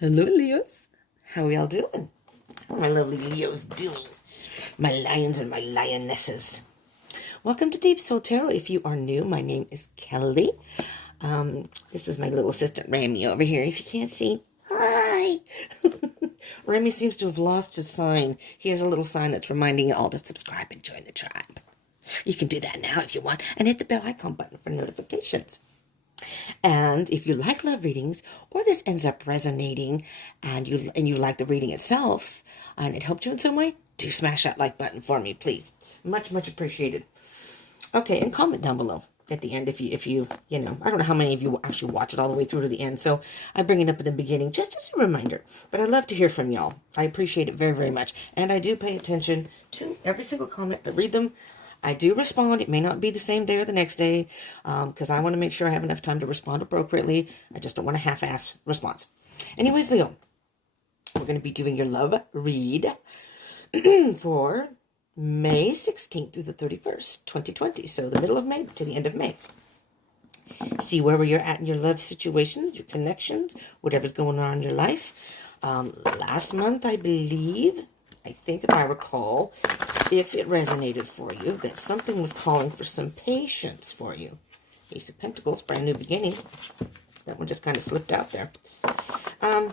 Hello, Leos. How are y'all doing? How are my lovely Leos doing? My lions and my lionesses. Welcome to Deep Soul Tarot. If you are new, my name is Kelly. This is my little assistant, Rami, over here. If you can't see, hi. Rami seems to have lost his sign. He has a little sign that's reminding you all to subscribe and join the tribe. You can do that now if you want, and hit the bell icon button for notifications. And if you like love readings, or this ends up resonating, and you like the reading itself, and it helped you in some way, do smash that like button for me, please. Much, much appreciated. Okay, and comment down below at the end if you I don't know how many of you actually watch it all the way through to the end, so I bring it up at the beginning just as a reminder. But I love to hear from y'all. I appreciate it very, very much, and I do pay attention to every single comment. I read them. I do respond. It may not be the same day or the next day, because I want to make sure I have enough time to respond appropriately. I just don't want a half-ass response. Anyways, Leo, we're going to be doing your love read for May 16th through the 31st, 2020. So the middle of May to the end of May. See where you're at in your love situations, your connections, whatever's going on in your life. Last month, I think if I recall, if it resonated for you, that something was calling for some patience for you. Ace of Pentacles, brand new beginning. That one just kind of slipped out there. I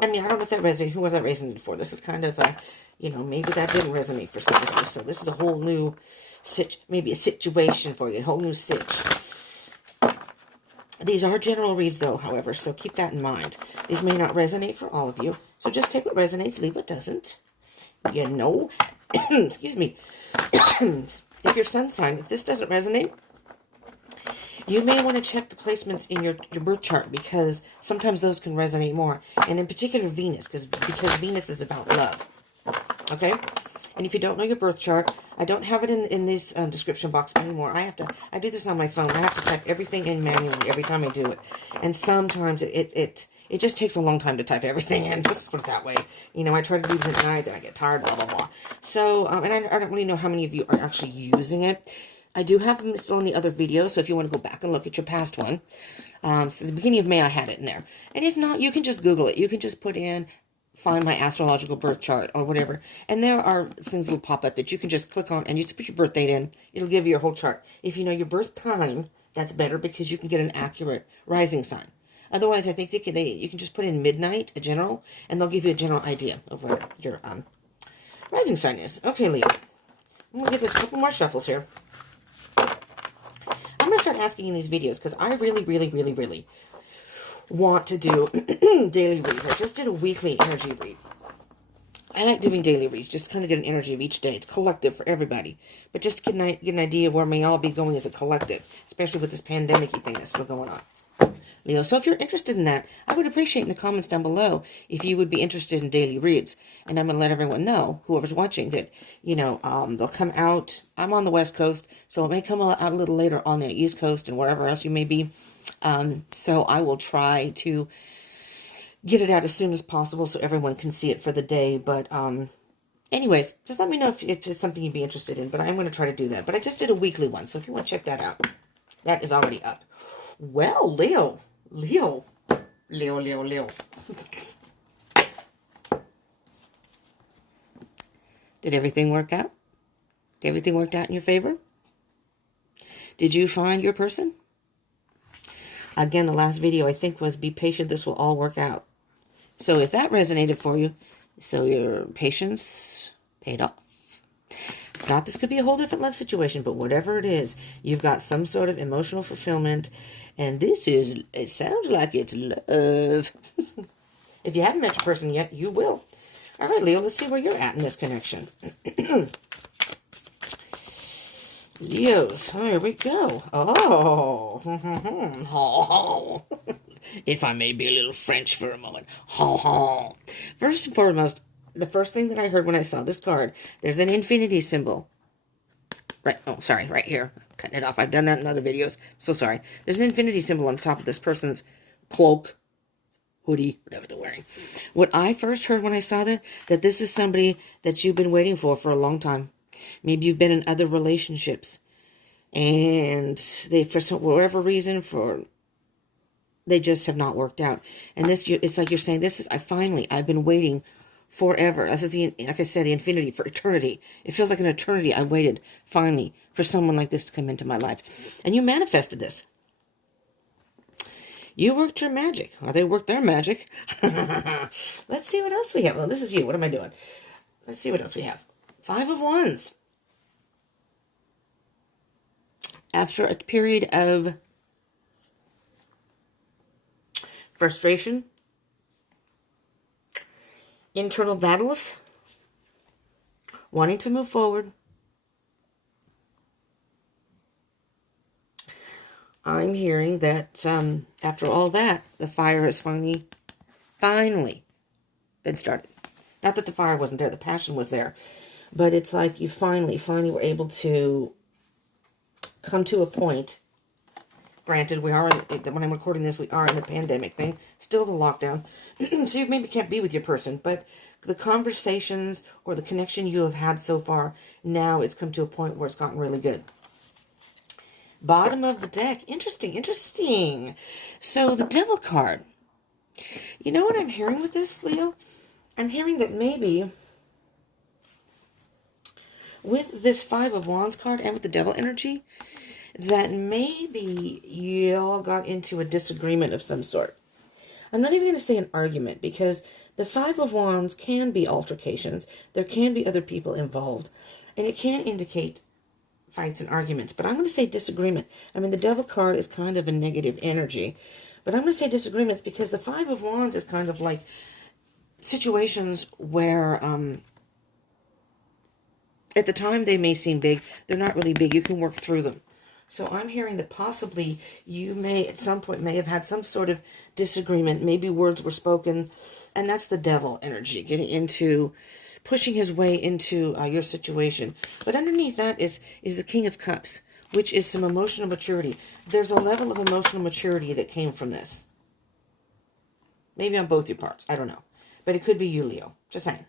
don't know if that resonated, whoever that resonated for. This is kind of a, maybe that didn't resonate for some of you. So this is a whole new, maybe a situation for you, a whole new sitch. These are general reads, though, however, so keep that in mind. These may not resonate for all of you, so just take what resonates, leave what doesn't. Excuse me. If your sun sign, if this doesn't resonate, you may want to check the placements in your birth chart, because sometimes those can resonate more. And in particular, Venus, because Venus is about love. Okay? And if you don't know your birth chart, I don't have it in this description box anymore. I do this on my phone. I have to type everything in manually every time I do it. And sometimes it just takes a long time to type everything in. Let's put it that way. I try to do this at night, then I get tired, blah, blah, blah. So, and I don't really know how many of you are actually using it. I do have them still in the other video, so if you want to go back and look at your past one. So at the beginning of May, I had it in there. And if not, you can just Google it. You can just put in, find my astrological birth chart or whatever. And there are things that will pop up that you can just click on, and you just put your birth date in. It'll give you your whole chart. If you know your birth time, that's better, because you can get an accurate rising sign. Otherwise, I think you can just put in midnight, a general, and they'll give you a general idea of where your rising sign is. Okay, Leo. I'm going to give this a couple more shuffles here. I'm going to start asking in these videos, because I really, really, really, really want to do daily reads. I just did a weekly energy read. I like doing daily reads, just kind of get an energy of each day. It's collective for everybody. But just to get an idea of where we all be going as a collective, especially with this pandemic-y thing that's still going on. Leo, so if you're interested in that, I would appreciate in the comments down below if you would be interested in daily reads. And I'm going to let everyone know, whoever's watching, that, they'll come out. I'm on the West Coast, so it may come out a little later on the East Coast and wherever else you may be. So I will try to get it out as soon as possible so everyone can see it for the day. But anyways, just let me know if it's something you'd be interested in. But I'm going to try to do that. But I just did a weekly one, so if you want to check that out, that is already up. Well, Leo. Did everything work out? Did everything work out in your favor? Did you find your person? Again, the last video, I think, was be patient. This will all work out. So if that resonated for you, so your patience paid off. Not this could be a whole different love situation, but whatever it is, you've got some sort of emotional fulfillment. And it sounds like it's love. If you haven't met your person yet, you will. All right, Leo, let's see where you're at in this connection. Leos, here we go. Oh. If I may be a little French for a moment. First and foremost, the first thing that I heard when I saw this card, there's an infinity symbol. Right here. I'm cutting it off. I've done that in other videos. So sorry. There's an infinity symbol on top of this person's cloak, hoodie, whatever they're wearing. What I first heard when I saw that this is somebody that you've been waiting for a long time. Maybe you've been in other relationships, and they, for whatever reason, for They just have not worked out. And this, it's like you're saying, I've been waiting forever. This is like I said, the infinity for eternity. It feels like an eternity. I waited finally for someone like this to come into my life. And you manifested this. You worked your magic. Or they worked their magic. Let's see what else we have. Well, this is you. What am I doing? Let's see what else we have. 5 of Wands. After a period of frustration, internal battles, wanting to move forward, I'm hearing that after all that, the fire has finally been started. Not that the fire wasn't there, the passion was there, but it's like you finally were able to come to a point. Granted, when I'm recording this, we are in the pandemic thing, still the lockdown, so you maybe can't be with your person, but the conversations or the connection you have had so far, now it's come to a point where it's gotten really good. Bottom of the deck. Interesting. So the Devil card. You know what I'm hearing with this, Leo? I'm hearing that maybe with this 5 of Wands card and with the Devil energy, that maybe y'all got into a disagreement of some sort. I'm not even going to say an argument, because the 5 of Wands can be altercations. There can be other people involved. And it can indicate fights and arguments, but I'm going to say disagreement. I mean, the Devil card is kind of a negative energy, but I'm going to say disagreements because the 5 of Wands is kind of like situations where at the time they may seem big, they're not really big. You can work through them. So I'm hearing that possibly you may at some point may have had some sort of disagreement, maybe words were spoken, and that's the Devil energy, getting into pushing his way into your situation. But underneath that is the King of Cups, which is some emotional maturity. There's a level of emotional maturity that came from this. Maybe on both your parts. I don't know. But it could be you, Leo. Just saying.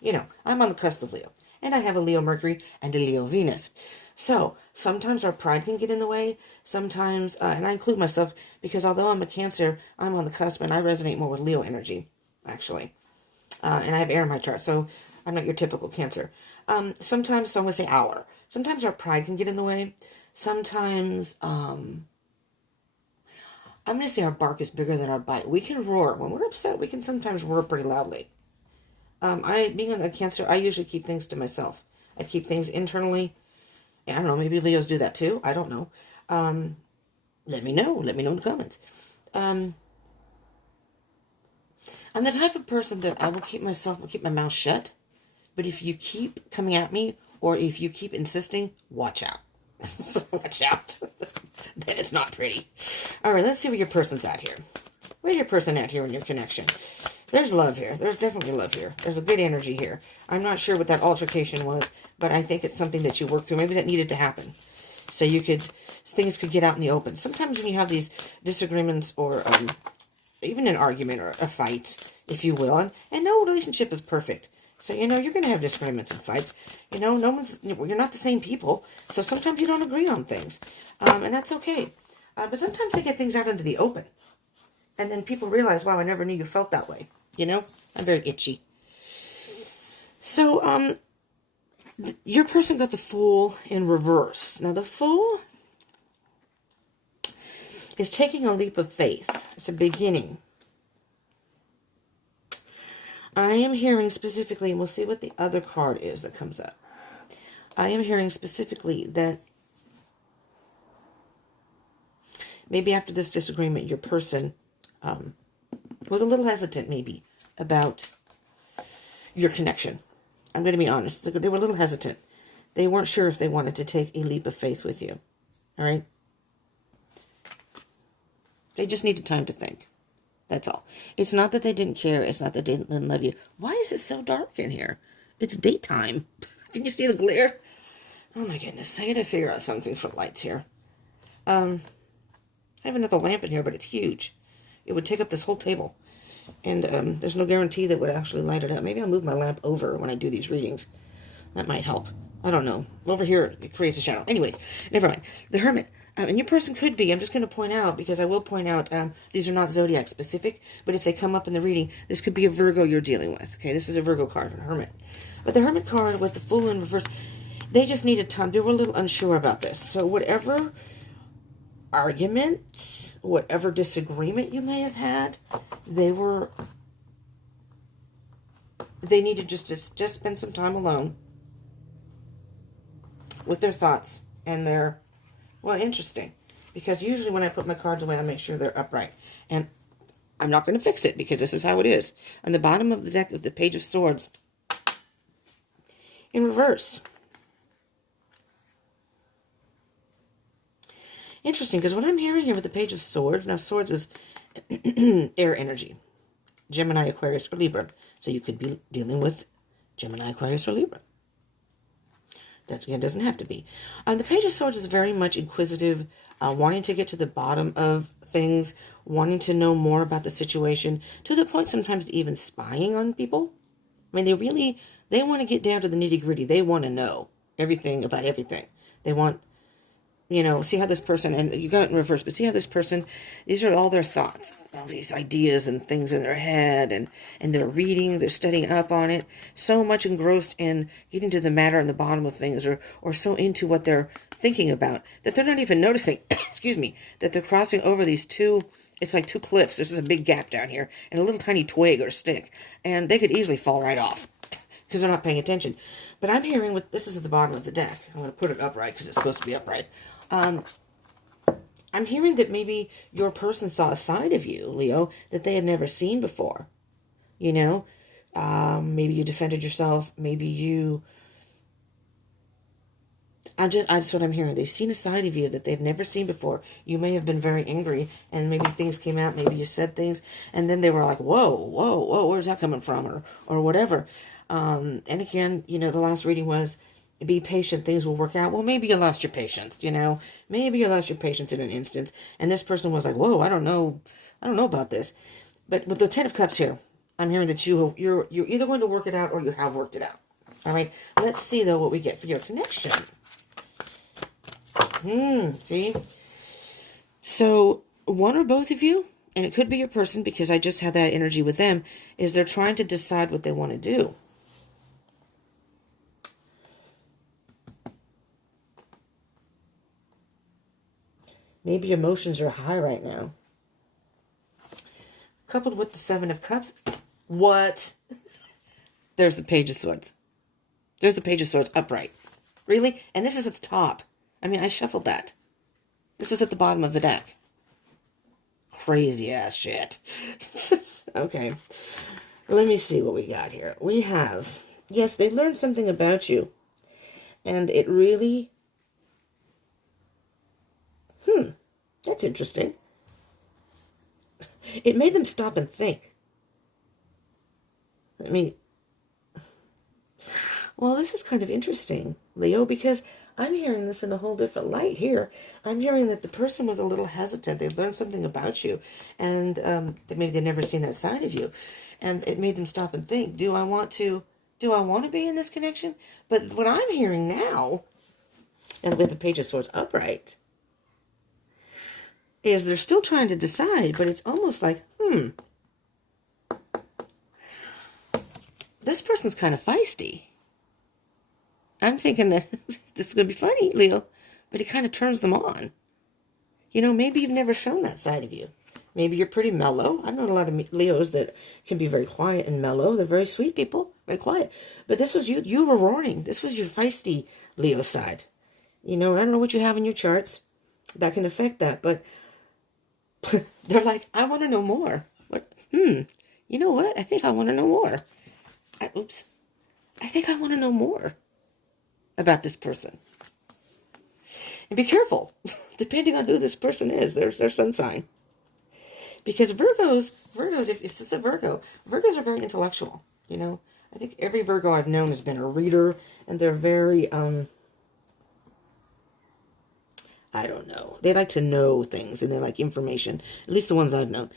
You know, I'm on the cusp of Leo. And I have a Leo Mercury and a Leo Venus. So, sometimes our pride can get in the way. Sometimes, and I include myself, because although I'm a Cancer, I'm on the cusp and I resonate more with Leo energy, actually. And I have air in my chart, so I'm not your typical Cancer. Sometimes, so I'm going to say our. Sometimes our pride can get in the way. Sometimes, I'm going to say our bark is bigger than our bite. We can roar. When we're upset, we can sometimes roar pretty loudly. Being a Cancer, I usually keep things to myself. I keep things internally. I don't know, maybe Leos do that too. I don't know. Let me know. Let me know in the comments. I'm the type of person that I will keep my mouth shut. But if you keep coming at me, or if you keep insisting, watch out. Watch out. Then it's not pretty. All right, let's see where your person's at here. Where's your person at here in your connection? There's love here. There's definitely love here. There's a good energy here. I'm not sure what that altercation was, but I think it's something that you worked through. Maybe that needed to happen. So things could get out in the open. Sometimes when you have these disagreements or even an argument or a fight, if you will, and no relationship is perfect. So, you're going to have disagreements and fights. You're not the same people. So sometimes you don't agree on things. And that's okay. But sometimes they get things out into the open. And then people realize, wow, I never knew you felt that way. I'm very itchy. So, your person got the Fool in reverse. Now, the Fool is taking a leap of faith. It's a beginning. I am hearing specifically, and we'll see what the other card is that comes up. I am hearing specifically that maybe after this disagreement, your person was a little hesitant maybe about your connection. I'm going to be honest. They were a little hesitant. They weren't sure if they wanted to take a leap of faith with you. All right? They just needed time to think. That's all. It's not that they didn't care. It's not that they didn't love you. Why is it so dark in here? It's daytime. Can you see the glare? Oh my goodness. I got to figure out something for lights here. I have another lamp in here, but it's huge. It would take up this whole table. And there's no guarantee that would actually light it up. Maybe I'll move my lamp over when I do these readings. That might help. I don't know. Over here, it creates a shadow. Anyways, never mind. The Hermit. And your person could be, I'm just going to point out, because I will point out, these are not zodiac specific, but if they come up in the reading, this could be a Virgo you're dealing with. Okay, this is a Virgo card, a Hermit. But the Hermit card with the Fool in reverse, they just needed time. They were a little unsure about this. So whatever argument, whatever disagreement you may have had, they needed just to spend some time alone with their thoughts and their, well, interesting. Because usually when I put my cards away, I make sure they're upright. And I'm not going to fix it because this is how it is. On the bottom of the deck of the Page of Swords, in reverse. Interesting, because what I'm hearing here with the Page of Swords, now Swords is air energy. Gemini, Aquarius, or Libra. So you could be dealing with Gemini, Aquarius, or Libra. That, again, doesn't have to be. The Page of Swords is very much inquisitive, wanting to get to the bottom of things, wanting to know more about the situation, to the point sometimes to even spying on people. I mean, they want to get down to the nitty-gritty. They want to know everything about everything. They want, see how this person, and you got it in reverse, but see how this person, these are all their thoughts, all these ideas and things in their head, and they're reading, they're studying up on it, so much engrossed in getting to the matter and the bottom of things, or so into what they're thinking about, that they're not even noticing, excuse me, that they're crossing over these two, it's like two cliffs. There's just a big gap down here, and a little tiny twig or stick, and they could easily fall right off, because they're not paying attention. But I'm hearing, this is at the bottom of the deck, I'm going to put it upright, because it's supposed to be upright. I'm hearing that maybe your person saw a side of you, Leo, that they had never seen before. Maybe you defended yourself. Maybe you... That's what I'm hearing. They've seen a side of you that they've never seen before. You may have been very angry, and maybe things came out. Maybe you said things, and then they were like, whoa, where's that coming from? Or whatever. And again, the last reading was, be patient, things will work out. Well, maybe you lost your patience, Maybe you lost your patience in an instance. And this person was like, whoa, I don't know about this. But with the Ten of Cups here, I'm hearing that you're either going to work it out or you have worked it out. All right. Let's see, though, what we get for your connection. See? So one or both of you, and it could be your person because I just had that energy with them, is they're trying to decide what they want to do. Maybe emotions are high right now. Coupled with the Seven of Cups. What? There's the Page of Swords. There's the Page of Swords upright. Really? And this is at the top. I mean, I shuffled that. This was at the bottom of the deck. Crazy ass shit. Okay. Let me see what we got here. We have, yes, they learned something about you. And it really... That's interesting. It made them stop and think. Well, this is kind of interesting, Leo, because I'm hearing this in a whole different light here. I'm hearing that the person was a little hesitant. They learned something about you, and that maybe they've never seen that side of you. And it made them stop and think, do I want to be in this connection? But what I'm hearing now, and with the Page of Swords upright, is they're still trying to decide, but it's almost like, this person's kind of feisty. I'm thinking that this is going to be funny, Leo, but it kind of turns them on. Maybe you've never shown that side of you. Maybe you're pretty mellow. I've known a lot of Leos that can be very quiet and mellow. They're very sweet people, very quiet. But this was you. You were roaring. This was your feisty Leo side. I don't know what you have in your charts that can affect that, but they're like, I want to know more. What? You know what? I think I want to know more. I think I want to know more about this person. And be careful, depending on who this person is. There's their sun sign. Because Virgos, if this is a Virgo, Virgos are very intellectual. I think every Virgo I've known has been a reader, and they're very, I don't know. They like to know things, and they like information. At least the ones I've known.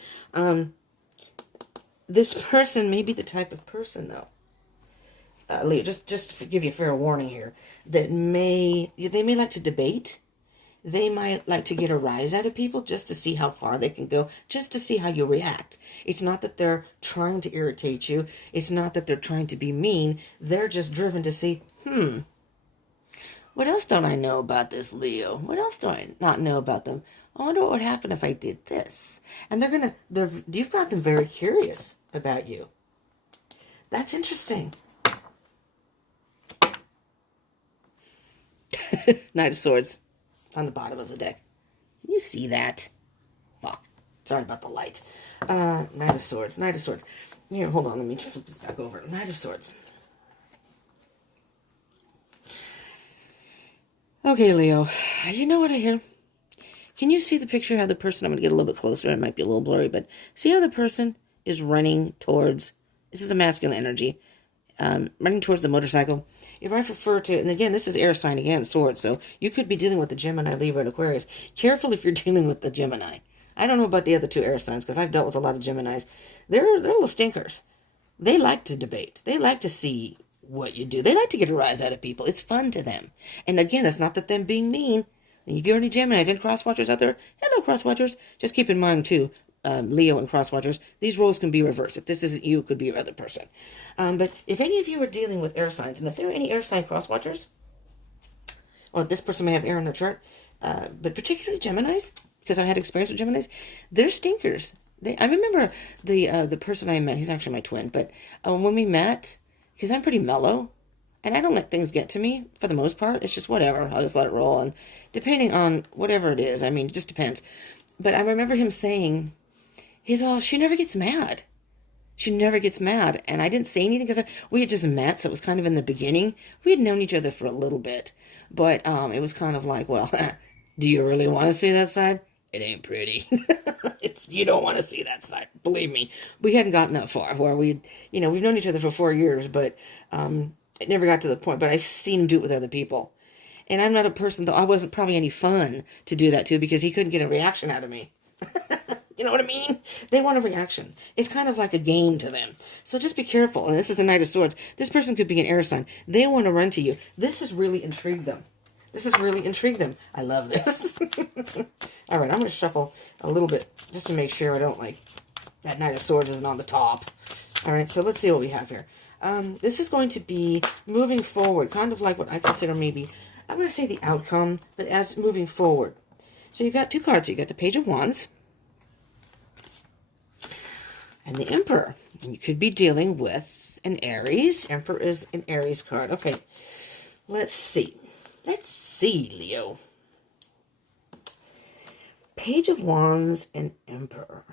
This person may be the type of person, though. Leo, just to give you a fair warning here, that they may like to debate, they might like to get a rise out of people just to see how far they can go, just to see how you react. It's not that they're trying to irritate you. It's not that they're trying to be mean. They're just driven to see, what else don't I know about this Leo? What else do I not know about them? I wonder what would happen if I did this. And you've got them very curious about you. That's interesting. Knight of Swords on the bottom of the deck. Can you see that? Fuck. Sorry about the light. Knight of Swords. Knight of Swords. Here, hold on. Let me flip this back over. Knight of Swords. Okay, Leo. You know what I hear? Can you see the picture how the person, I'm going to get a little bit closer. It might be a little blurry, but see how the person is running towards, this is a masculine energy, running towards the motorcycle. If I refer to, and again, this is air sign again, Swords, so you could be dealing with the Gemini, Libra, and Aquarius. Careful if you're dealing with the Gemini. I don't know about the other two air signs, because I've dealt with a lot of Geminis. They're little stinkers. They like to debate. They like to see what you do. They like to get a rise out of people. It's fun to them. And again, it's not that them being mean. If you're any Geminis and cross-watchers out there, hello, cross-watchers. Just keep in mind, too, Leo and cross-watchers, these roles can be reversed. If this isn't you, it could be your other person. But if any of you are dealing with air signs, and if there are any air sign cross-watchers, or this person may have air in their chart, but particularly Geminis, because I've had experience with Geminis, they're stinkers. I remember the person I met, he's actually my twin, but when we met, because I'm pretty mellow, and I don't let things get to me, for the most part. It's just whatever. I'll just let it roll. And depending on whatever it is, I mean, it just depends. But I remember him saying, she never gets mad. She never gets mad. And I didn't say anything because we had just met, so it was kind of in the beginning. We had known each other for a little bit. But it was kind of like, well, do you really want to see that side? It ain't pretty. You don't want to see that side. Believe me. We hadn't gotten that far where we've known each other for 4 years, but it never got to the point. But I've seen him do it with other people. And I'm not a person, though I wasn't probably any fun to do that to because he couldn't get a reaction out of me. You know what I mean? They want a reaction. It's kind of like a game to them. So just be careful. And this is the Knight of Swords. This person could be an air sign. They want to run to you. This has really intrigued them. I love this. All right, I'm going to shuffle a little bit just to make sure I don't that Knight of Swords isn't on the top. All right, so let's see what we have here. This is going to be moving forward, kind of like what I consider maybe, I'm going to say the outcome, but as moving forward. So you've got two cards. You got the Page of Wands and the Emperor. And you could be dealing with an Aries. Emperor is an Aries card. Okay, let's see. Let's see, Leo. Page of Wands and Emperor.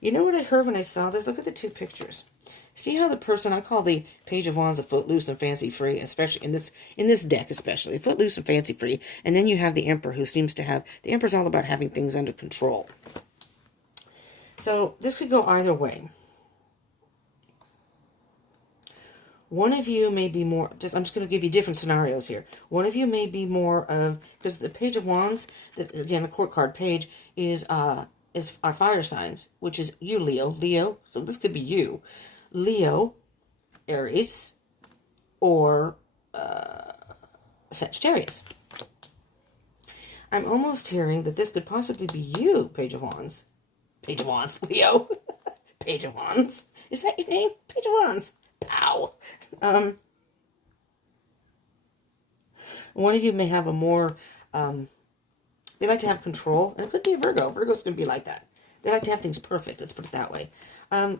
You know what I heard when I saw this? Look at the two pictures. See how the person, I call the Page of Wands a footloose and fancy free, especially in this deck, especially footloose and fancy free. And then you have the Emperor, who seems to have, the Emperor's all about having things under control. So this could go either way. One of you may be more, I'm just going to give you different scenarios here. One of you may be more of, because the Page of Wands, again, the court card page, is our fire signs, which is you, Leo, so this could be you. Leo, Aries, or Sagittarius. I'm almost hearing that this could possibly be you, Page of Wands. Page of Wands, Leo. Page of Wands. Is that your name? Page of Wands. Pow. One of you may have a more, they like to have control, and it could be a Virgo. Virgo's going to be like that. They like to have things perfect, let's put it that way.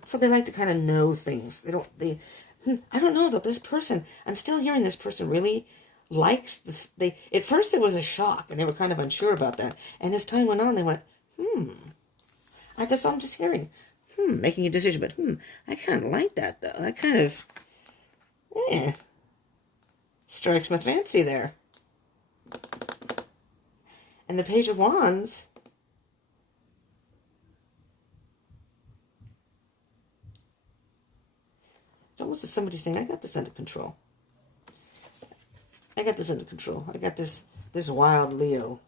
So they like to kind of know things. I don't know, though, this person, I'm still hearing this person really likes this. At first it was a shock, and they were kind of unsure about that. And as time went on, they went, That's all I'm just hearing. Making a decision, but I kind of like that, though. That kind of, strikes my fancy there. And the Page of Wands, it's almost as somebody saying, I got this under control. I got this under control. I got this wild Leo.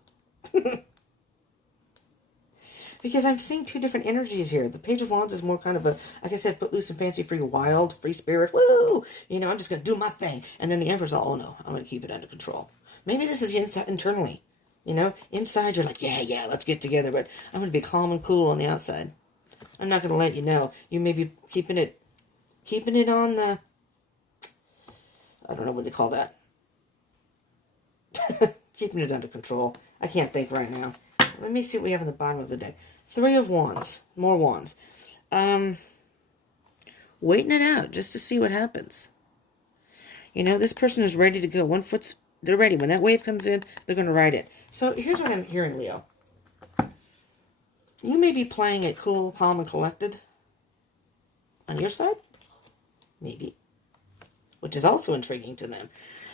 Because I'm seeing two different energies here. The Page of Wands is more kind of a, like I said, footloose and fancy free, wild, free spirit. Woo! You know, I'm just going to do my thing. And then the Emperor's all, oh no, I'm going to keep it under control. Maybe this is inside, internally. You know, inside you're like, yeah, let's get together. But I'm going to be calm and cool on the outside. I'm not going to let you know. You may be keeping it on the, I don't know what they call that. Keeping it under control. I can't think right now. Let me see what we have in the bottom of the deck. 3 of Wands. More Wands. Waiting it out just to see what happens. You know, this person is ready to go. They're ready. When that wave comes in, they're going to ride it. So here's what I'm hearing, Leo. You may be playing it cool, calm, and collected. On your side? Maybe. Which is also intriguing to them.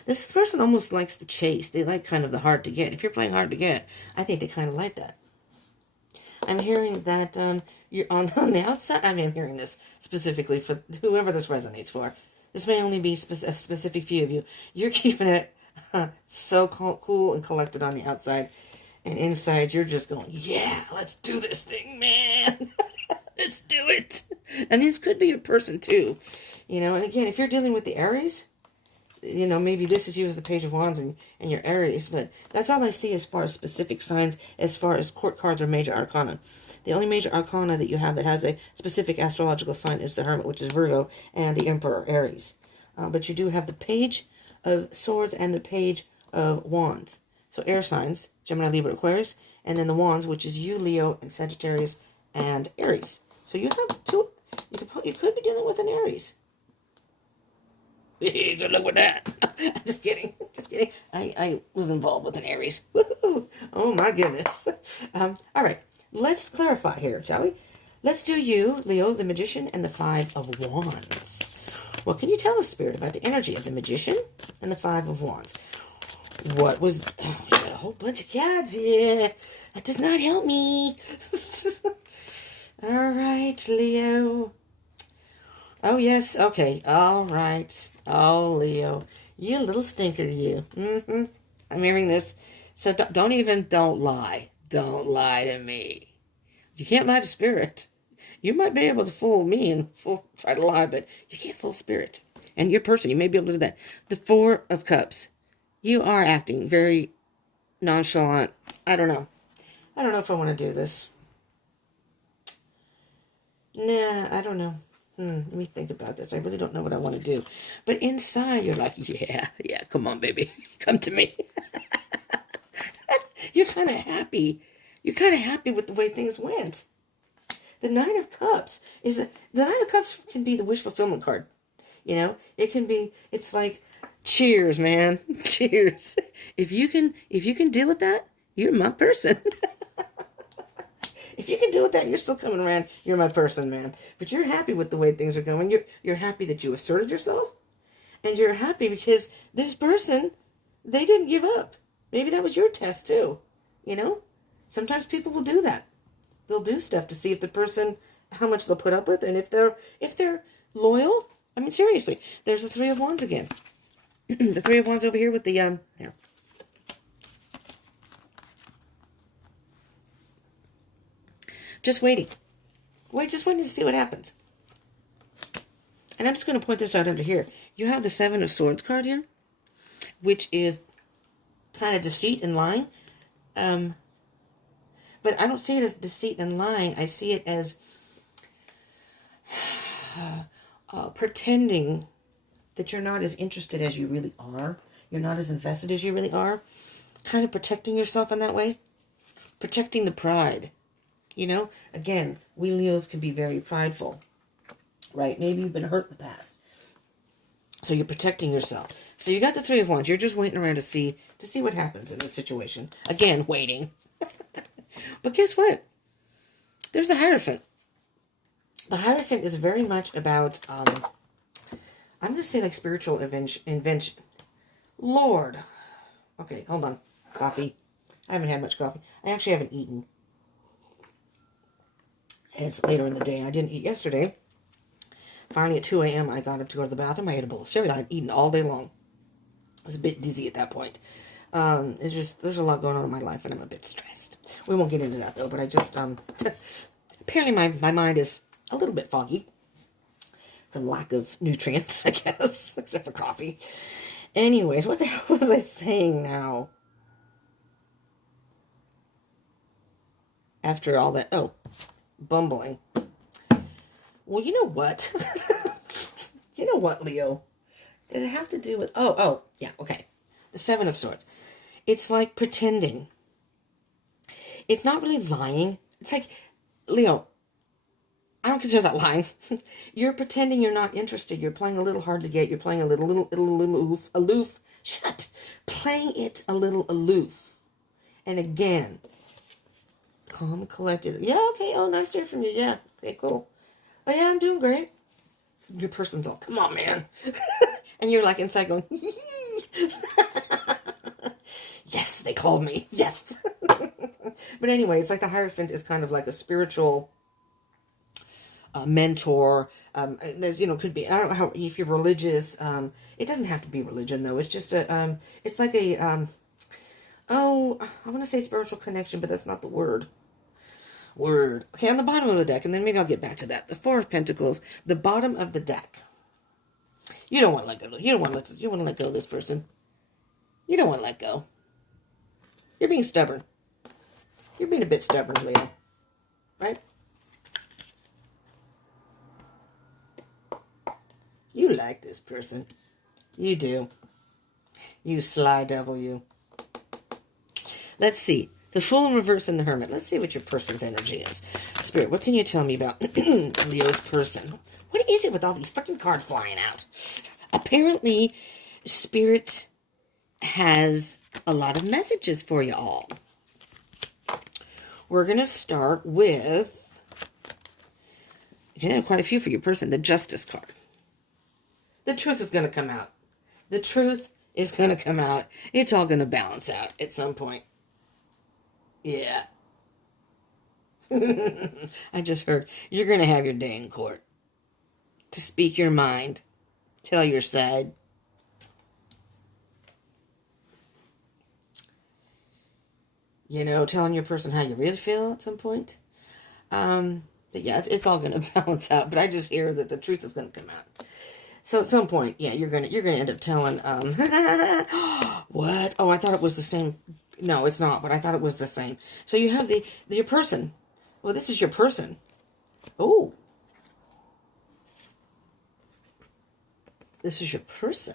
This person almost likes the chase. They like kind of the hard to get. If you're playing hard to get, I think they kind of like that. I'm hearing that you're on the outside. I mean, I'm hearing this specifically for whoever this resonates for. This may only be a specific few of you. You're keeping it so cool and collected on the outside. And inside, you're just going, yeah, let's do this thing, man. Let's do it. And this could be your person, too. You know, and again, if you're dealing with the Aries, you know, maybe this is you as the Page of Wands and your Aries, but that's all I see as far as specific signs, as far as court cards or major arcana. The only major arcana that you have that has a specific astrological sign is the Hermit, which is Virgo, and the Emperor, Aries. But you do have the Page of Swords and the Page of Wands. So air signs, Gemini, Libra, Aquarius, and then the Wands, which is you, Leo, and Sagittarius, and Aries. So you have two, you could be dealing with an Aries. Good luck with that. Just kidding. I was involved with an Aries. Woohoo! Oh my goodness. All right. Let's clarify here, shall we? Let's do you, Leo, the Magician, and the 5 of Wands. What can you tell us, Spirit, about the energy of the Magician and the 5 of Wands? What was... Oh, we got a whole bunch of cards here. That does not help me. All right, Leo. Oh, yes. Okay. All right. Oh, Leo. You little stinker, you. I'm hearing this. So don't lie. Don't lie to me. You can't lie to Spirit. You might be able to fool me and try to lie, but you can't fool Spirit. And your person, you may be able to do that. The 4 of Cups. You are acting very nonchalant. I don't know. I don't know if I want to do this. Nah, I don't know. Let me think about this. I really don't know what I want to do. But inside, you're like, yeah, come on, baby. Come to me. You're kind of happy. You're kind of happy with the way things went. The 9 of Cups the 9 of Cups can be the wish fulfillment card. You know, it can be, it's like, cheers, man. Cheers. If you can deal with that, you're my person. If you can deal with that, you're still coming around. You're my person, man. But you're happy with the way things are going. You're happy that you asserted yourself. And you're happy because this person, they didn't give up. Maybe that was your test too. You know? Sometimes people will do that. They'll do stuff to see if the person, how much they'll put up with. And if they're loyal, I mean, seriously, there's the 3 of Wands again. The 3 of Wands over here with the, yeah. Just waiting. Just waiting to see what happens. And I'm just going to point this out under here. You have the 7 of Swords card here, which is kind of deceit and lying. But I don't see it as deceit and lying. I see it as pretending that you're not as interested as you really are. You're not as invested as you really are. Kind of protecting yourself in that way. Protecting the pride. You know, again, we Leos can be very prideful, right? Maybe you've been hurt in the past. So you're protecting yourself. So you got the 3 of Wands. You're just waiting around to see what happens in this situation. Again, waiting. But guess what? There's the Hierophant. The Hierophant is very much about, I'm going to say like spiritual invention. Lord. Okay, hold on. Coffee. I haven't had much coffee. I actually haven't eaten. It's later in the day. I didn't eat yesterday. Finally, at 2 a.m., I got up to go to the bathroom. I ate a bowl of cereal. I had eaten all day long. I was a bit dizzy at that point. It's just, there's a lot going on in my life and I'm a bit stressed. We won't get into that though, but I just, apparently my mind is a little bit foggy from lack of nutrients, I guess, except for coffee. Anyways, what the hell was I saying now? After all that, oh, bumbling. Well, you know what? You know what, Leo? Did it have to do with, yeah, okay. The Seven of Swords. It's like pretending. It's not really lying. It's like, Leo, I don't consider that lying. You're pretending you're not interested. You're playing a little hard to get. You're playing a little aloof. Shut. Playing it a little aloof. And again, calm, collected. Yeah, okay. Oh, nice to hear from you. Yeah. Okay, cool. Oh, yeah, I'm doing great. Your person's all, come on, man. And you're like inside going, yes, they called me. Yes. But anyway, it's like the Hierophant is kind of like a spiritual mentor. There's, could be, I don't know how, if you're religious, it doesn't have to be religion though. It's just it's like a, I want to say spiritual connection, but that's not the word. Okay, on the bottom of the deck, and then maybe I'll get back to that. The Four of Pentacles, the bottom of the deck. You don't want to let go. You don't want to let go of this person. You don't want to let go. You're being stubborn. You're being a bit stubborn, Leo. Right? You like this person. You do. You sly devil, you. Let's see. The Fool in Reverse and the Hermit. Let's see what your person's energy is. Spirit, what can you tell me about Leo's person? What is it with all these freaking cards flying out? Apparently, Spirit has a lot of messages for you all. We're going to start with, you can have quite a few for your person, the Justice card. The truth is going to come out. The truth is going to come out. It's all going to balance out at some point. Yeah. I just heard, you're going to have your day in court. To speak your mind. Tell your side. Telling your person how you really feel at some point. But yeah, it's all going to balance out. But I just hear that the truth is going to come out. So at some point, yeah, you're gonna end up telling what? Oh, I thought it was the same. No, it's not, but I thought it was the same. So you have your person. Well, this is your person. Oh. This is your person.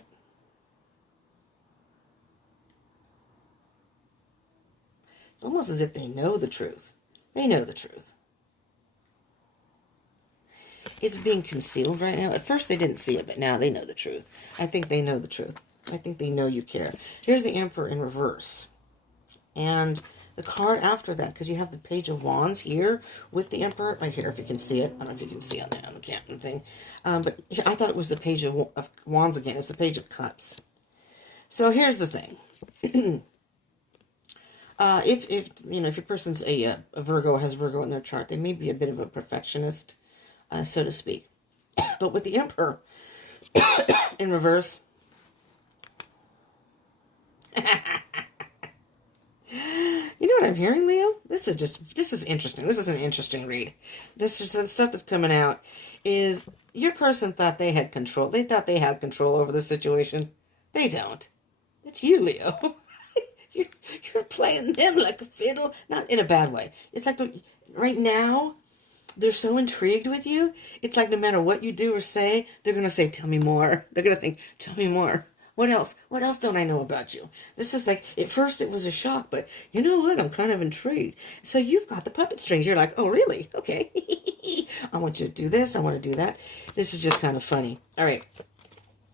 It's almost as if they know the truth. They know the truth. It's being concealed right now. At first they didn't see it, but now they know the truth. I think they know the truth. I think they know you care. Here's the Emperor in reverse. And the card after that, because you have the Page of Wands here with the Emperor. Right here, if you can see it. I don't know if you can see on the camera thing. But I thought it was the Page of Wands again. It's the Page of Cups. So here's the thing. If your person's a Virgo, has Virgo in their chart, they may be a bit of a perfectionist, so to speak. But with the Emperor in reverse, you know what I'm hearing, Leo? This is interesting. This is an interesting read. This is the stuff that's coming out. Is your person thought they had control? They thought they had control over the situation. They don't. It's you, Leo. You're playing them like a fiddle. Not in a bad way. It's like right now, they're so intrigued with you. It's like no matter what you do or say, they're going to say, tell me more. They're going to think, tell me more. What else? What else don't I know about you? This is like, at first it was a shock, but you know what? I'm kind of intrigued. So you've got the puppet strings. You're like, oh, really? Okay. I want you to do this. I want to do that. This is just kind of funny. All right.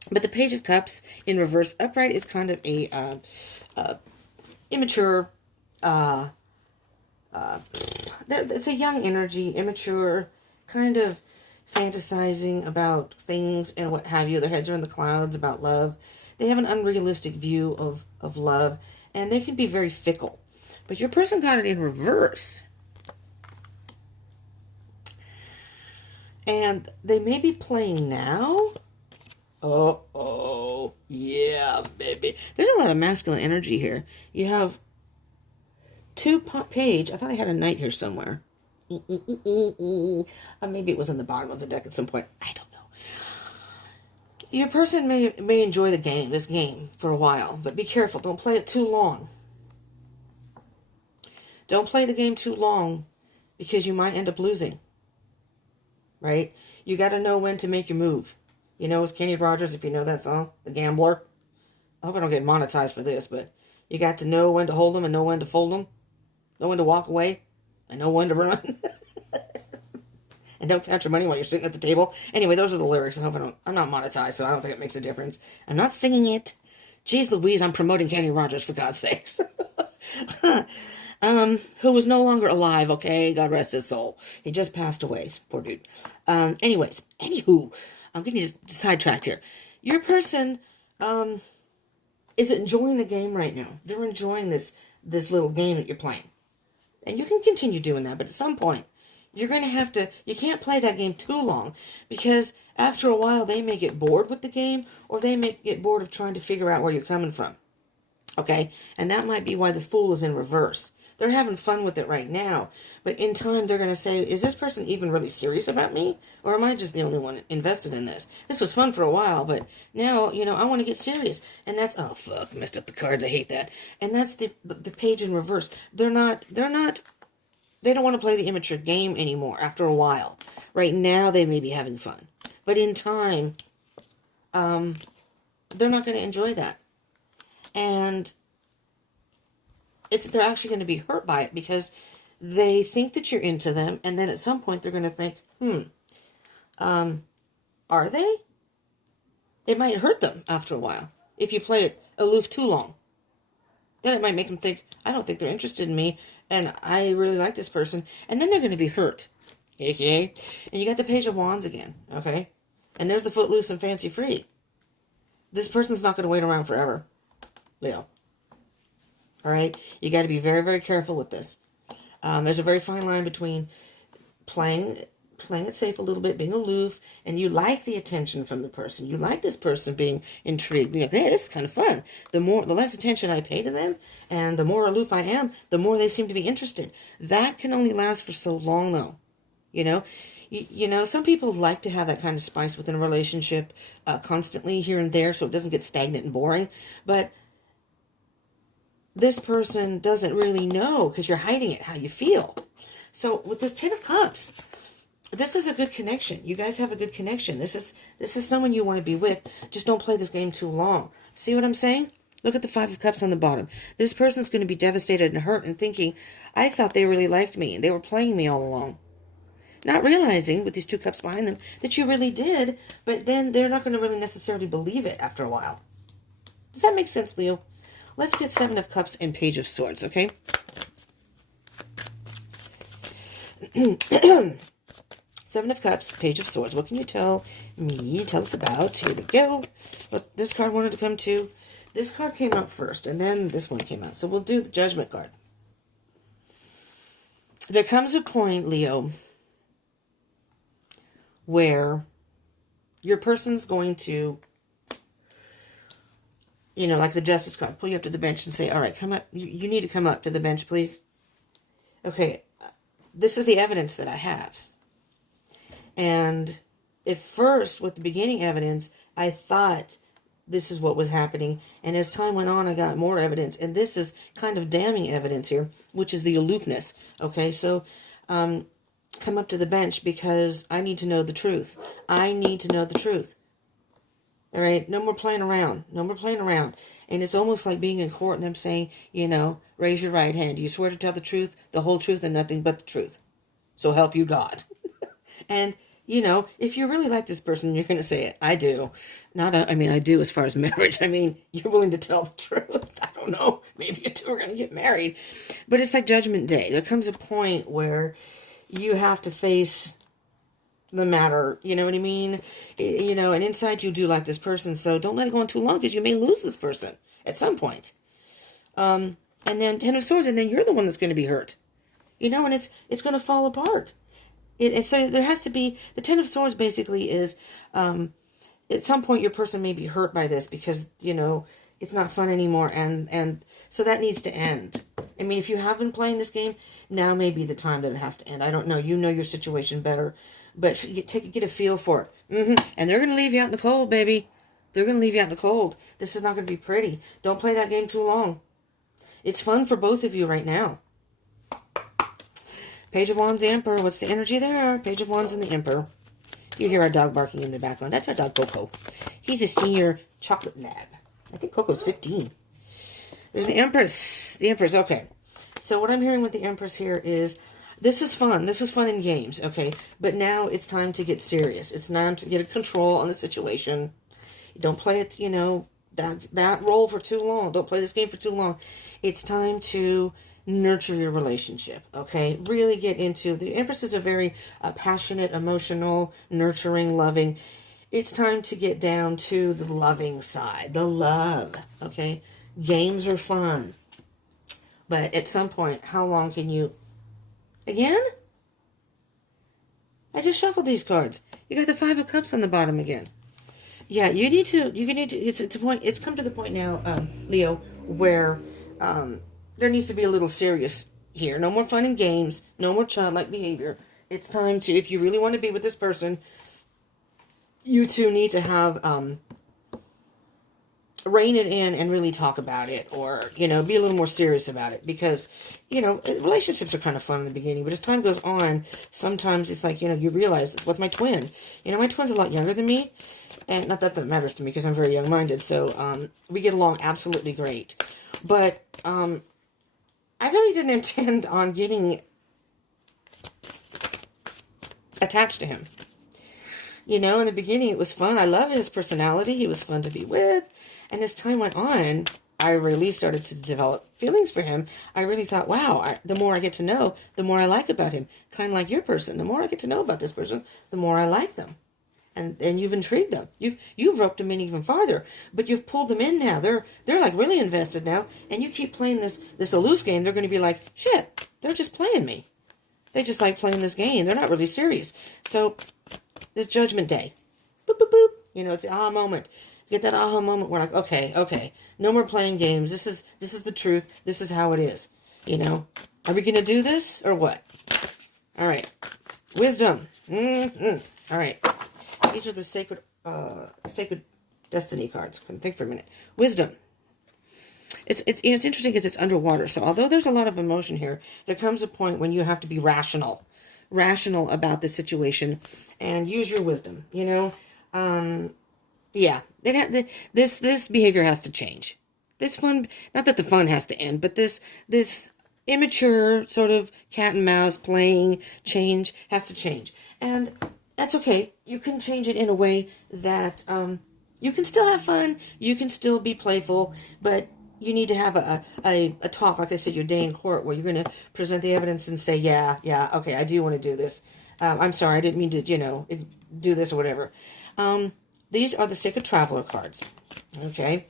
But the Page of Cups in reverse upright is kind of a immature, it's a young energy, immature, kind of fantasizing about things and what have you. Their heads are in the clouds about love. They have an unrealistic view of love, and they can be very fickle. But your person got it in reverse. And they may be playing now. Uh-oh. Yeah, baby. There's a lot of masculine energy here. You have two page. I thought I had a knight here somewhere. Maybe it was on the bottom of the deck at some point. I don't know. Your person may enjoy this game, for a while, but be careful. Don't play it too long. Don't play the game too long because you might end up losing. Right? You got to know when to make your move. You know, it's Kenny Rogers, if you know that song, The Gambler. I hope I don't get monetized for this, but you got to know when to hold them and know when to fold them. Know when to walk away and know when to run. And don't count your money while you're sitting at the table. Anyway, those are the lyrics. I hope I'm not monetized, so I don't think it makes a difference. I'm not singing it. Jeez Louise, I'm promoting Kenny Rogers, for God's sakes. Who was no longer alive, okay? God rest his soul. He just passed away. Poor dude. Anywho, I'm getting sidetracked here. Your person, is enjoying the game right now. They're enjoying this little game that you're playing. And you can continue doing that, but at some point, you're going to have to, you can't play that game too long, because after a while they may get bored with the game, or they may get bored of trying to figure out where you're coming from. Okay? And that might be why the Fool is in reverse. They're having fun with it right now, but in time they're going to say, is this person even really serious about me? Or am I just the only one invested in this? This was fun for a while, but now, I want to get serious. And that's, oh fuck, messed up the cards, I hate that. And that's the page in reverse. They don't want to play the immature game anymore after a while. Right now, they may be having fun. But in time, they're not going to enjoy that. And they're actually going to be hurt by it, because they think that you're into them, and then at some point they're going to think, are they? It might hurt them after a while if you play it aloof too long. Then it might make them think, I don't think they're interested in me, and I really like this person. And then they're going to be hurt. Okay? And you got the Page of Wands again. Okay? And there's the Footloose and Fancy Free. This person's not going to wait around forever. Leo. Alright? You got to be very, very careful with this. There's a very fine line between playing it safe a little bit, being aloof, and you like the attention from the person. You like this person being intrigued. You're like, hey, this is kind of fun. The less attention I pay to them, and the more aloof I am, the more they seem to be interested. That can only last for so long, though. Some people like to have that kind of spice within a relationship constantly here and there, so it doesn't get stagnant and boring. But this person doesn't really know, because you're hiding it, how you feel. So with this Ten of Cups, this is a good connection. You guys have a good connection. This is someone you want to be with. Just don't play this game too long. See what I'm saying? Look at the Five of Cups on the bottom. This person's going to be devastated and hurt and thinking, I thought they really liked me. They were playing me all along. Not realizing, with these two cups behind them, that you really did, but then they're not going to really necessarily believe it after a while. Does that make sense, Leo? Let's get Seven of Cups and Page of Swords, okay? Seven of Cups, Page of Swords. What can you tell me? Tell us about. Here we go. What this card wanted to come to. This card came out first, and then this one came out. So we'll do the Judgment card. There comes a point, Leo, where your person's going to, like the Justice card, pull you up to the bench and say, all right, come up. You need to come up to the bench, please. Okay, this is the evidence that I have. And at first, with the beginning evidence, I thought this is what was happening. And as time went on, I got more evidence. And this is kind of damning evidence here, which is the aloofness. Okay, so come up to the bench, because I need to know the truth. I need to know the truth. All right, no more playing around. No more playing around. And it's almost like being in court and them saying, raise your right hand. Do you swear to tell the truth, the whole truth, and nothing but the truth? So help you God. And if you really like this person, you're going to say it. I do. I do as far as marriage. You're willing to tell the truth. I don't know. Maybe you two are going to get married. But it's like Judgment Day. There comes a point where you have to face the matter. You know what I mean? And inside you do like this person. So don't let it go on too long, because you may lose this person at some point. And then Ten of Swords, and then you're the one that's going to be hurt. And it's going to fall apart. So there has to be, the Ten of Swords basically is at some point your person may be hurt by this because, it's not fun anymore. And so that needs to end. I mean, if you have been playing this game, now may be the time that it has to end. I don't know. You know your situation better. But get a feel for it. And they're going to leave you out in the cold, baby. They're going to leave you out in the cold. This is not going to be pretty. Don't play that game too long. It's fun for both of you right now. Page of Wands, the Emperor. What's the energy there? Page of Wands and the Emperor. You hear our dog barking in the background. That's our dog, Coco. He's a senior chocolate lab. I think Coco's 15. There's the Empress. The Empress, okay. So what I'm hearing with the Empress here is, this is fun. This is fun in games, okay? But now it's time to get serious. It's time to get a control on the situation. Don't play it, that role for too long. Don't play this game for too long. It's time to nurture your relationship, okay? Really get into, the Empress is a very passionate, emotional, nurturing, loving. It's time to get down to the loving side, the love, okay? Games are fun. But at some point, how long can you... Again? I just shuffled these cards. You got the Five of Cups on the bottom again. Yeah, you need to, it's come to the point now, Leo, where there needs to be a little serious here. No more fun and games. No more childlike behavior. It's time to, if you really want to be with this person, you two need to have, rein it in and really talk about it, or, be a little more serious about it, because, relationships are kind of fun in the beginning, but as time goes on, sometimes it's like, you realize with my twin, my twin's a lot younger than me, and not that that matters to me because I'm very young-minded, so, we get along absolutely great, but, I really didn't intend on getting attached to him. In the beginning, it was fun. I love his personality. He was fun to be with. And as time went on, I really started to develop feelings for him. I really thought, wow, the more I get to know, the more I like about him. Kind of like your person. The more I get to know about this person, the more I like them. And you've intrigued them. You've roped them in even farther. But you've pulled them in now. They're like really invested now. And you keep playing this aloof game. They're going to be like, shit, they're just playing me. They just like playing this game. They're not really serious. So... this Judgment Day. Boop, boop, boop. It's the aha moment. You get that aha moment where like, okay. No more playing games. This is the truth. This is how it is. Are we going to do this or what? All right. Wisdom. All right. These are the sacred destiny cards. Couldn't think for a minute. Wisdom. It's interesting because it's underwater. So although there's a lot of emotion here, there comes a point when you have to be rational about the situation and use your wisdom, yeah, this behavior has to change. This fun, not that the fun has to end, but this immature sort of cat and mouse playing change has to change. And that's okay. You can change it in a way that, you can still have fun, you can still be playful, but you need to have a talk, like I said, your day in court, where you're going to present the evidence and say, yeah, okay, I do want to do this. I'm sorry, I didn't mean to, do this or whatever. These are the Sacred Traveler cards. Okay.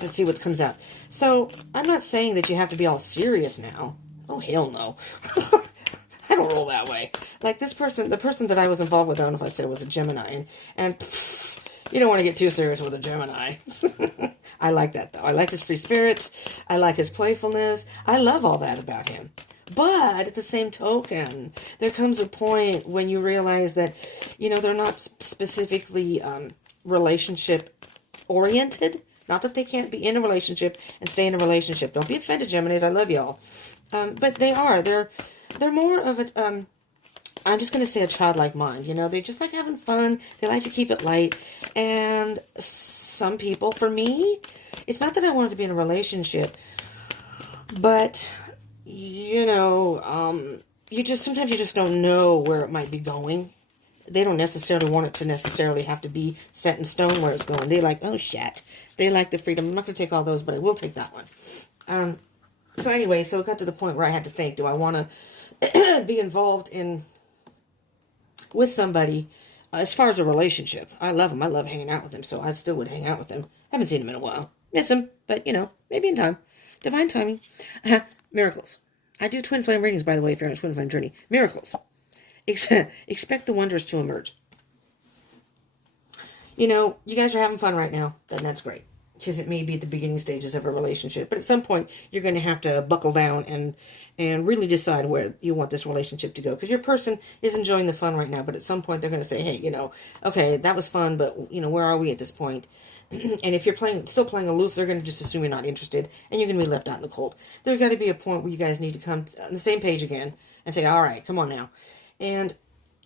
Let's see what comes out. So, I'm not saying that you have to be all serious now. Oh, hell no. I don't roll that way. Like this person, the person that I was involved with, I don't know if I said it was a Gemini, and you don't want to get too serious with a Gemini. I like that, though. I like his free spirit. I like his playfulness. I love all that about him. But at the same token, there comes a point when you realize that, they're not specifically relationship-oriented. Not that they can't be in a relationship and stay in a relationship. Don't be offended, Geminis. I love y'all. But they are. They're more of a... I'm just going to say a childlike mind. They just like having fun. They like to keep it light. And some people, for me, it's not that I wanted to be in a relationship, but, sometimes you just don't know where it might be going. They don't necessarily want it to necessarily have to be set in stone where it's going. They like, oh, shit. They like the freedom. I'm not going to take all those, but I will take that one. So anyway, so it got to the point where I had to think, do I want to be involved with somebody as far as a relationship? I love him. I love hanging out with him, so I still would hang out with him. Haven't seen him in a while. Miss him, but, maybe in time. Divine timing. Miracles. I do twin flame readings, by the way, if you're on a twin flame journey. Miracles. Expect the wonders to emerge. you guys are having fun right now, then that's great. Because it may be at the beginning stages of a relationship. But at some point, you're going to have to buckle down and really decide where you want this relationship to go. Because your person is enjoying the fun right now. But at some point, they're going to say, hey, okay, that was fun, but, where are we at this point? And if you're still playing aloof, they're going to just assume you're not interested. And you're going to be left out in the cold. There's got to be a point where you guys need to come on the same page again and say, all right, come on now. And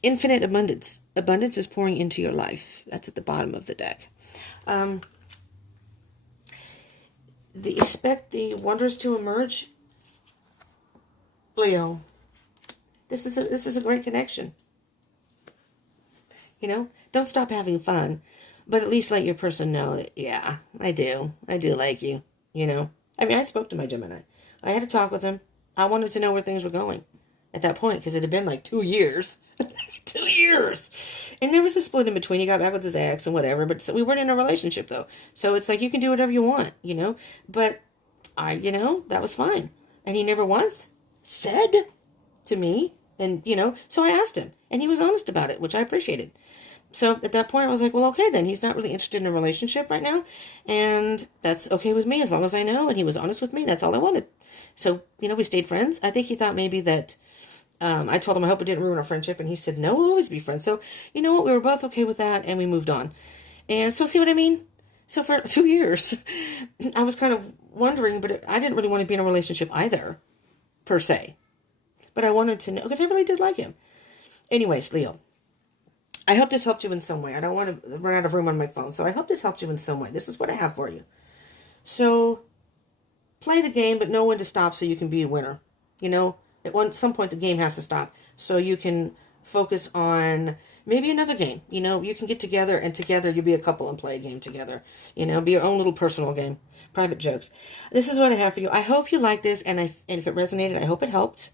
infinite abundance. Abundance is pouring into your life. That's at the bottom of the deck. Expect the wonders to emerge, Leo. This is a great connection. Don't stop having fun, but at least let your person know that, yeah, I do like you. I spoke to my Gemini. I had a talk with him. I wanted to know where things were going at that point because it had been like 2 years. 2 years. And there was a split in between. He got back with his ex and whatever, but we weren't in a relationship though. So it's like you can do whatever you want, But that was fine. And he never once said to me, and so I asked him, and he was honest about it, which I appreciated. So at that point I was like, well, okay, then he's not really interested in a relationship right now, and that's okay with me as long as I know, and he was honest with me. That's all I wanted. So, we stayed friends. I think he thought maybe that I told him I hope it didn't ruin our friendship, and he said, no, we'll always be friends. So, you know what? We were both okay with that, and we moved on. And so, see what I mean? So, for 2 years, I was kind of wondering, but I didn't really want to be in a relationship either, per se. But I wanted to know, because I really did like him. Anyways, Leo, I hope this helped you in some way. I don't want to run out of room on my phone, so I hope this helped you in some way. This is what I have for you. So, play the game, but know when to stop so you can be a winner. At some point the game has to stop so you can focus on maybe another game. You can get together, and together you'll be a couple and play a game together. Be your own little personal game. Private jokes. This is what I have for you. I hope you like this, and if it resonated, I hope it helped.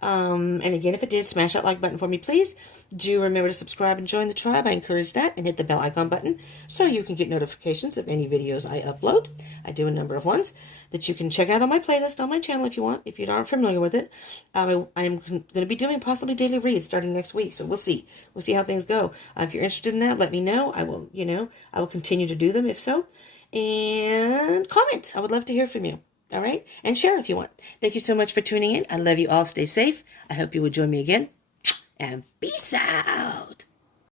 And again, if it did, smash that like button for me, please. Do remember to subscribe and join the tribe. I encourage that, and hit the bell icon button so you can get notifications of any videos I upload. I do a number of ones that you can check out on my playlist on my channel if you want, if you aren't familiar with it. I'm going to be doing possibly daily reads starting next week, so we'll see. We'll see how things go. If you're interested in that, let me know. I will continue to do them if so. And comment. I would love to hear from you. All right? And share if you want. Thank you so much for tuning in. I love you all. Stay safe. I hope you will join me again. And peace out.